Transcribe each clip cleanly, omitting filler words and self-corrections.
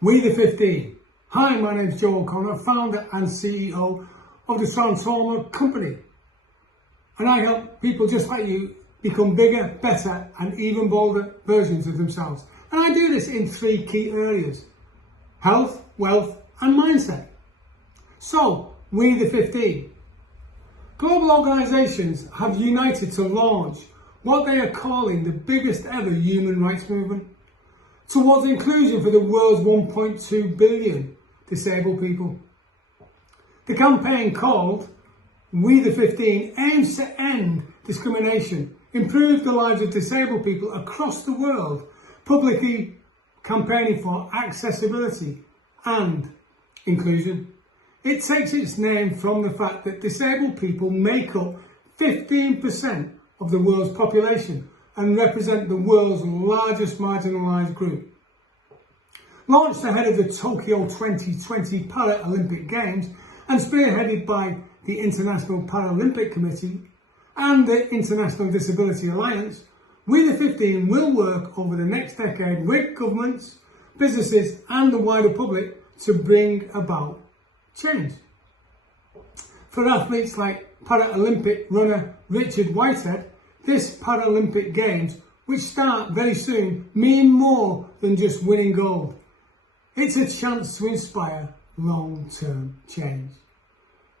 We the 15. Hi, my name is Joe O'Connor, founder and CEO of the Transformer Company. And I help people just like you become bigger, better and even bolder versions of themselves. And I do this in 3 key areas: health, wealth and mindset. So, we the 15. Global organisations have united to launch what they are calling the biggest ever human rights movement towards inclusion for the world's 1.2 billion disabled people. The campaign called We the 15 aims to end discrimination, improve the lives of disabled people across the world, publicly campaigning for accessibility and inclusion. It takes its name from the fact that disabled people make up 15% of the world's population and represent the world's largest marginalised group. Launched ahead of the Tokyo 2020 Paralympic Games and spearheaded by the International Paralympic Committee and the International Disability Alliance, We the 15 will work over the next decade with governments, businesses and the wider public to bring about change. For athletes like Paralympic runner Richard Whitehead, this Paralympic Games, which start very soon, mean more than just winning gold. It's a chance to inspire long-term change.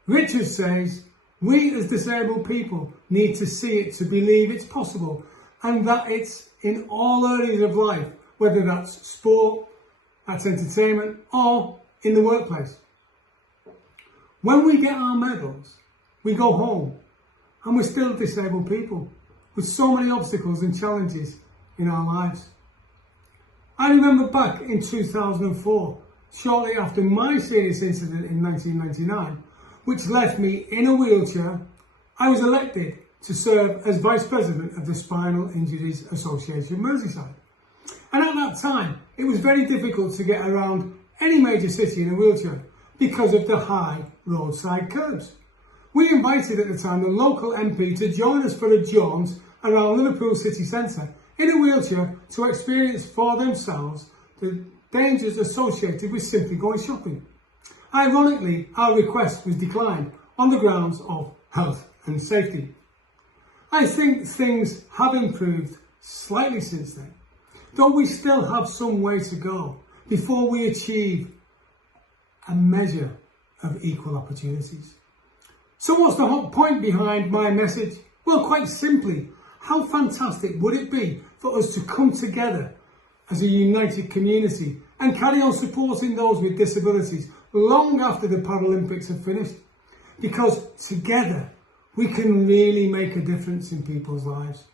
Richard says, we as disabled people need to see it to believe it's possible and that it's in all areas of life, whether that's sport, that's entertainment or in the workplace. When we get our medals, we go home and we're still disabled people with so many obstacles and challenges in our lives. I remember back in 2004, shortly after my serious incident in 1999, which left me in a wheelchair, I was elected to serve as Vice President of the Spinal Injuries Association Merseyside. And at that time, it was very difficult to get around any major city in a wheelchair because of the high roadside curbs. We invited at the time the local MP to join us for a jaunt around Liverpool city centre in a wheelchair to experience for themselves the dangers associated with simply going shopping. Ironically, our request was declined on the grounds of health and safety. I think things have improved slightly since then, though we still have some way to go before we achieve a measure of equal opportunities. So what's the whole point behind my message? Well, quite simply, how fantastic would it be for us to come together as a united community and carry on supporting those with disabilities long after the Paralympics have finished? Because together we can really make a difference in people's lives.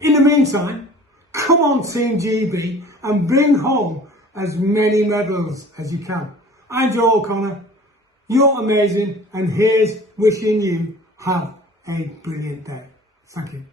In the meantime, come on Team GB and bring home as many medals as you can. I'm Joe O'Connor, you're amazing, and here's wishing you have a brilliant day. Thank you.